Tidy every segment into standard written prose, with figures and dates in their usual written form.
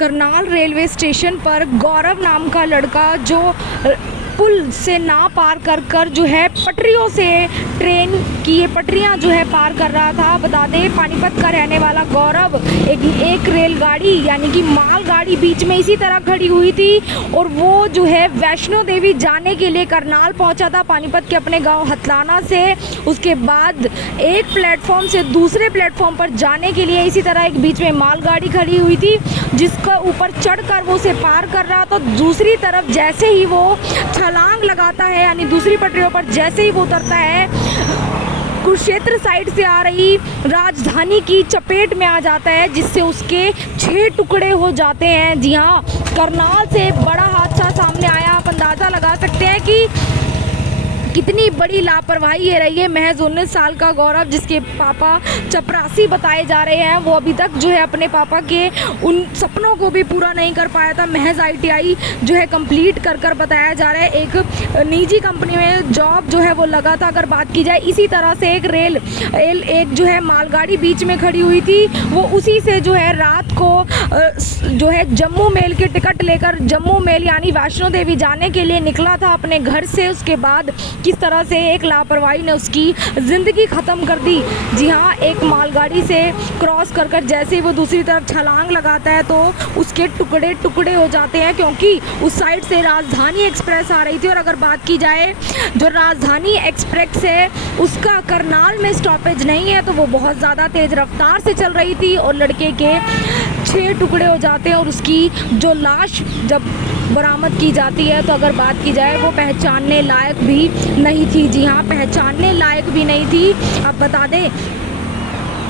Karnal railway station पर गौरव नाम का लड़का जो पुल से ना पार कर जो है पटरियों से ट्रेन की ये पटरियां जो है पार कर रहा था। बता दें पानीपत का रहने वाला गौरव एक रेलगाड़ी यानी कि मालगाड़ी बीच में इसी तरह खड़ी हुई थी और वो जो है वैष्णो देवी जाने के लिए करनाल पहुंचा था पानीपत के अपने गांव हथलाना से। उसके बाद एक प्लेटफॉर्म से दूसरे प्लेटफॉर्म पर जाने के लिए इसी तरह एक बीच में मालगाड़ी खड़ी हुई थी जिसका ऊपर चढ़कर वो उसे पार कर रहा था। दूसरी तरफ जैसे ही वो छलांग लगाता है यानी दूसरी पटरियों पर जैसे ही वो उतरता है कुरुक्षेत्र साइड से आ रही राजधानी की चपेट में आ जाता है जिससे उसके 6 टुकड़े हो जाते हैं। जी हाँ, करनाल से बड़ा हादसा सामने आया। आप अंदाज़ा लगा सकते हैं कि कितनी बड़ी लापरवाही ये रही है। महज 19 साल का गौरव जिसके पापा चपरासी बताए जा रहे हैं वो अभी तक जो है अपने पापा के उन सपनों को भी पूरा नहीं कर पाया था। महज ITI जो है कंप्लीट कर बताया जा रहा है। एक निजी कंपनी में जॉब जो है वो लगा था। अगर बात की जाए इसी तरह से एक जो है मालगाड़ी बीच में खड़ी हुई थी वो उसी से जो है रात को जो है जम्मू मेल के टिकट लेकर जम्मू मेल यानी वैष्णो देवी जाने के लिए निकला था अपने घर से। उसके बाद किस तरह से एक लापरवाही ने उसकी ज़िंदगी ख़त्म कर दी। जी हाँ, एक मालगाड़ी से क्रॉस कर जैसे ही वो दूसरी तरफ छलांग लगाता है तो उसके टुकड़े टुकड़े हो जाते हैं क्योंकि उस साइड से राजधानी एक्सप्रेस आ रही थी। और अगर बात की जाए जो राजधानी एक्सप्रेस है उसका करनाल में स्टॉपेज नहीं है तो वो बहुत ज़्यादा तेज़ रफ्तार से चल रही थी और लड़के के 6 टुकड़े हो जाते हैं और उसकी जो लाश जब बरामद की जाती है तो अगर बात की जाए वो पहचानने लायक भी नहीं थी। जी हाँ, पहचानने लायक भी नहीं थी। अब बता दें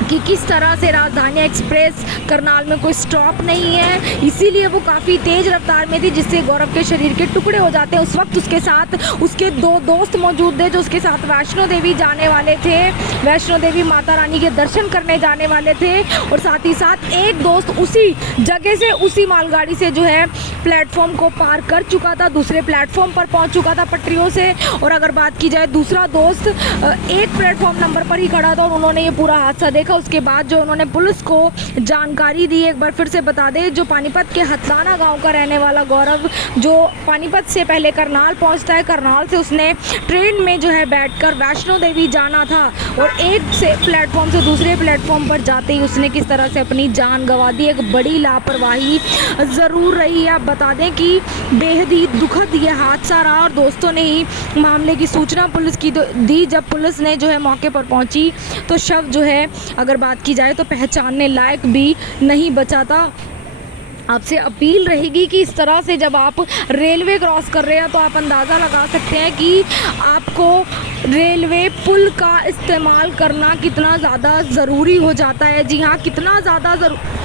कि किस तरह से राजधानी एक्सप्रेस करनाल में कोई स्टॉप नहीं है इसीलिए वो काफ़ी तेज़ रफ्तार में थी जिससे गौरव के शरीर के टुकड़े हो जाते हैं। उस वक्त उसके साथ उसके 2 दोस्त मौजूद थे जो उसके साथ वैष्णो देवी जाने वाले थे, वैष्णो देवी माता रानी के दर्शन करने जाने वाले थे और साथ ही साथ एक दोस्त उसी जगह से उसी मालगाड़ी से जो है प्लेटफॉर्म को पार कर चुका था, दूसरे प्लेटफॉर्म पर पहुँच चुका था पटरियों से। और अगर बात की जाए दूसरा दोस्त एक प्लेटफॉर्म नंबर पर ही खड़ा था और उन्होंने ये पूरा हादसा देखा। उसके बाद जो उन्होंने पुलिस को जानकारी दी। एक बार फिर से बता दें जो पानीपत के हथलाना गांव का रहने वाला गौरव जो पानीपत से पहले करनाल पहुंचता है, करनाल से उसने ट्रेन में जो है बैठकर वैष्णो देवी जाना था और एक से प्लेटफॉर्म से दूसरे प्लेटफॉर्म पर जाते ही उसने किस तरह से अपनी जान गंवा दी। एक बड़ी लापरवाही ज़रूर रही है। आप बता दें कि बेहद ही दुखद ये हादसा रहा और दोस्तों ने ही मामले की सूचना पुलिस की दी। जब पुलिस ने जो है मौके पर पहुंची तो शव जो है अगर बात की जाए तो पहचानने लायक भी नहीं बचा था। आपसे अपील रहेगी कि इस तरह से जब आप रेलवे क्रॉस कर रहे हैं तो आप अंदाज़ा लगा सकते हैं कि आपको रेलवे पुल का इस्तेमाल करना कितना ज़्यादा ज़रूरी हो जाता है। जी हाँ, कितना ज़्यादा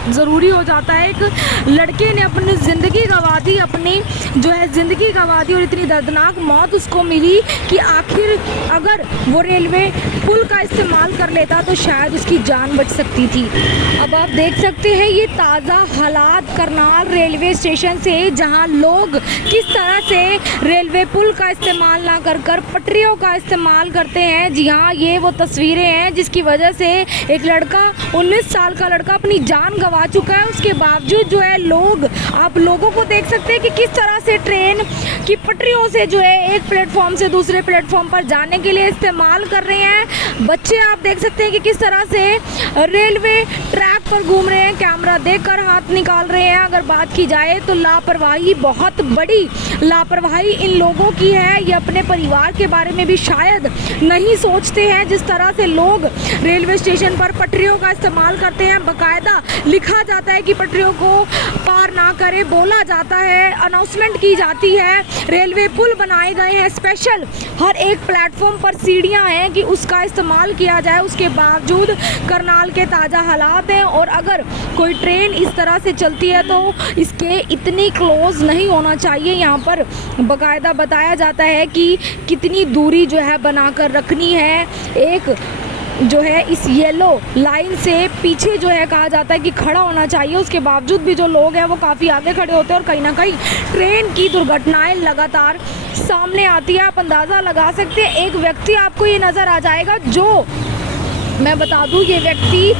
ज़रूरी हो जाता है। एक लड़के ने अपनी ज़िंदगी गंवा दी, अपनी जो है ज़िंदगी गंवा दी और इतनी दर्दनाक मौत उसको मिली कि आखिर अगर वो रेलवे पुल का इस्तेमाल कर लेता तो शायद उसकी जान बच सकती थी। अब आप देख सकते हैं ये ताज़ा हालात करनाल रेलवे स्टेशन से जहां लोग किस तरह से रेलवे पुल का इस्तेमाल ना कर पटरियों का इस्तेमाल करते हैं। जी हाँ, ये वो तस्वीरें हैं जिसकी वजह से एक लड़का 19 साल का लड़का अपनी जान गंवा चुका है। उसके बावजूद जो है लोग आप लोगों को देख सकते हैं कि किस तरह से ट्रेन की पटरियों से जो है एक प्लेटफॉर्म से दूसरे प्लेटफॉर्म पर जाने के लिए इस्तेमाल कर रहे हैं। बच्चे आप देख सकते हैं कि किस तरह से रेलवे ट्रैक पर घूम रहे हैं, कैमरा देखकर हाथ निकाल रहे हैं। अगर बात की जाए तो लापरवाही, बहुत बड़ी लापरवाही इन लोगों की है। ये अपने परिवार के बारे में भी शायद नहीं सोचते हैं। जिस तरह से लोग रेलवे स्टेशन पर पटरियों का इस्तेमाल करते हैं, बाकायदा लिखा जाता है कि पटरियों को पार ना करें, बोला जाता है, अनाउंसमेंट की जाती है। रेलवे पुल बनाए गए हैं स्पेशल, हर एक प्लेटफॉर्म पर सीढ़ियां हैं कि उसका इस्तेमाल किया जाए। उसके बावजूद करनाल के ताज़ा हालात हैं और अगर कोई ट्रेन इस तरह से चलती है तो इसके इतनी क्लोज नहीं होना चाहिए। यहाँ पर बाकायदा बताया जाता है कि कितनी दूरी जो है बनाकर रखनी है। एक जो है इस येलो लाइन से पीछे जो है कहा जाता है कि खड़ा होना चाहिए। उसके बावजूद भी जो लोग हैं वो काफ़ी आगे खड़े होते हैं और कहीं ना कहीं ट्रेन की दुर्घटनाएं लगातार सामने आती है। आप अंदाज़ा लगा सकते हैं। एक व्यक्ति आपको ये नज़र आ जाएगा जो मैं बता दूं ये व्यक्ति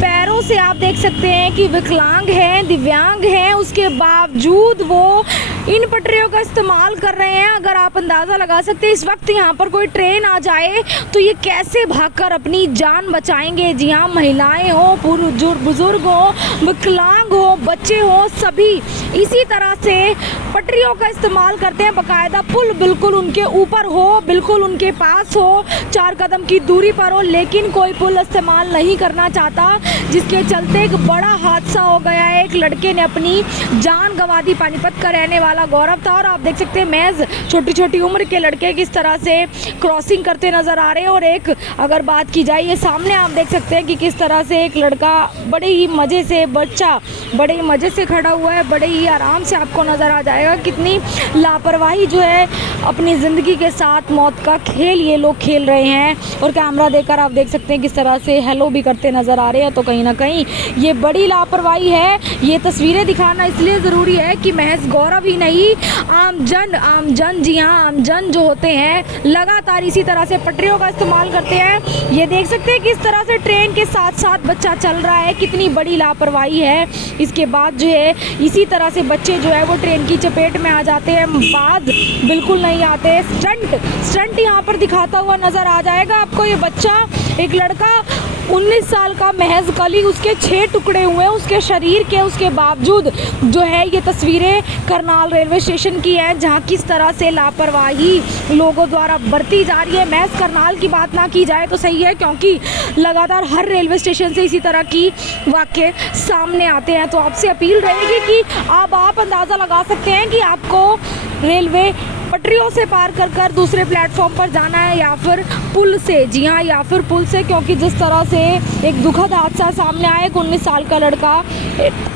पैरों से आप देख सकते हैं कि विकलांग हैं, दिव्यांग हैं, उसके बावजूद वो इन पटरियों का इस्तेमाल कर रहे हैं। अगर आप अंदाज़ा लगा सकते हैं इस वक्त यहाँ पर कोई ट्रेन आ जाए तो ये कैसे भागकर अपनी जान बचाएंगे। जी हाँ, महिलाएं हो, बुजुर्ग हो, विकलांग हो, बच्चे हो, सभी इसी तरह से पटरियों का इस्तेमाल करते हैं। बाकायदा पुल बिल्कुल उनके ऊपर हो, बिल्कुल उनके पास हो, 4 कदम की दूरी पर हो, लेकिन कोई पुल इस्तेमाल नहीं करना चाहता, जिसके चलते एक बड़ा हादसा हो गया है। एक लड़के ने अपनी जान गंवा दी। पानीपत का रहने वाला गौरव था और आप देख सकते हैं महज छोटी छोटी उम्र के लड़के किस तरह से क्रॉसिंग करते नज़र आ रहे हैं। और एक अगर बात की जाए, ये सामने आप देख सकते हैं कि किस तरह से एक लड़का बड़े ही मज़े से, बच्चा बड़े ही मज़े से खड़ा हुआ है, बड़े ही आराम से आपको नज़र आ जाएगा कितनी लापरवाही जो है अपनी ज़िंदगी के साथ मौत का खेल ये लोग खेल रहे हैं। और कैमरा देकर आप देख सकते हैं किस तरह से हेलो भी करते नज़र आ रहे हैं। तो कहीं ना कहीं ये बड़ी लापरवाही है। ये तस्वीरें दिखाना इसलिए ज़रूरी है कि महज गौरव ही नहीं, आमजन, जी हाँ, आमजन जो होते हैं लगातार इसी तरह से पटरियों का इस्तेमाल करते हैं। ये देख सकते हैं किस तरह से ट्रेन के साथ साथ बच्चा चल रहा है, कितनी बड़ी लापरवाही है। इसके बाद जो है इसी तरह से बच्चे जो है वो ट्रेन की चपेट में आ जाते हैं, बाद बिल्कुल नहीं आते। स्टंट यहाँ पर दिखाता हुआ नज़र आ जाएगा आपको। ये बच्चा, एक लड़का 19 साल का, महज कल ही उसके 6 टुकड़े हुए उसके शरीर के, उसके बावजूद जो है ये तस्वीरें करनाल रेलवे स्टेशन की है, जहाँ किस तरह से लापरवाही लोगों द्वारा बरती जा रही है। महज करनाल की बात ना की जाए तो सही है, क्योंकि लगातार हर रेलवे स्टेशन से इसी तरह की वाक़ये सामने आते हैं। तो आपसे अपील रहेगी कि अब आप अंदाज़ा लगा सकते हैं कि आपको रेलवे पटरियों से पार कर दूसरे प्लेटफॉर्म पर जाना है या फिर पुल से। जी हाँ, या फिर पुल से, क्योंकि जिस तरह से एक दुखद हादसा सामने आया, एक 19 साल का लड़का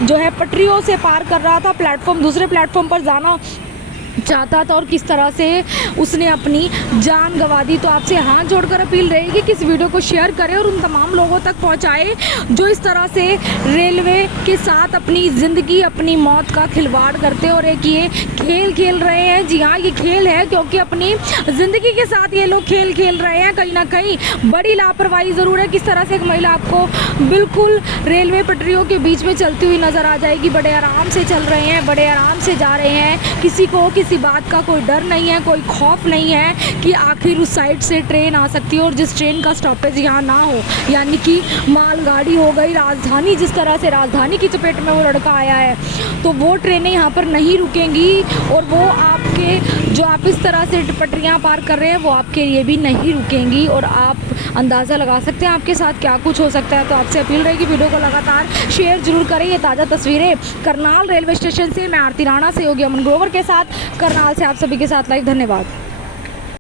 जो है पटरियों से पार कर रहा था, दूसरे प्लेटफॉर्म पर जाना चाहता था और किस तरह से उसने अपनी जान गंवा दी। तो आपसे हाथ जोड़कर अपील रहेगी कि इस वीडियो को शेयर करें और उन तमाम लोगों तक पहुंचाएं जो इस तरह से रेलवे के साथ अपनी ज़िंदगी, अपनी मौत का खिलवाड़ करते हैं और एक ये खेल खेल रहे हैं। जी हाँ, ये खेल है, क्योंकि अपनी ज़िंदगी के साथ ये लोग खेल खेल रहे हैं। कहीं ना कहीं बड़ी लापरवाही ज़रूर है। किस तरह से एक महिला आपको बिल्कुल रेलवे पटरियों के बीच में चलती हुई नज़र आ जाएगी। बड़े आराम से चल रहे हैं, बड़े आराम से जा रहे हैं, किसी को किसी बात का कोई डर नहीं है, कोई खौफ नहीं है कि आखिर उस साइड से ट्रेन आ सकती है और जिस ट्रेन का स्टॉपेज यहाँ ना हो, यानी कि मालगाड़ी हो गई, राजधानी, जिस तरह से राजधानी की चपेट में वो लड़का आया है, तो वो ट्रेनें यहाँ पर नहीं रुकेंगी और वो आपके जो आप इस तरह से पटरियाँ पार कर रहे हैं वो आपके लिए भी नहीं रुकेंगी। और आप अंदाज़ा लगा सकते हैं आपके साथ क्या कुछ हो सकता है। तो आपसे अपील रहेगी वीडियो को लगातार शेयर जरूर करें। ये ताज़ा तस्वीरें करनाल रेलवे स्टेशन से, मैं आरती राणा, सहयोगी अमन ग्रोवर के साथ, करनाल से आप सभी के साथ लाइव। धन्यवाद।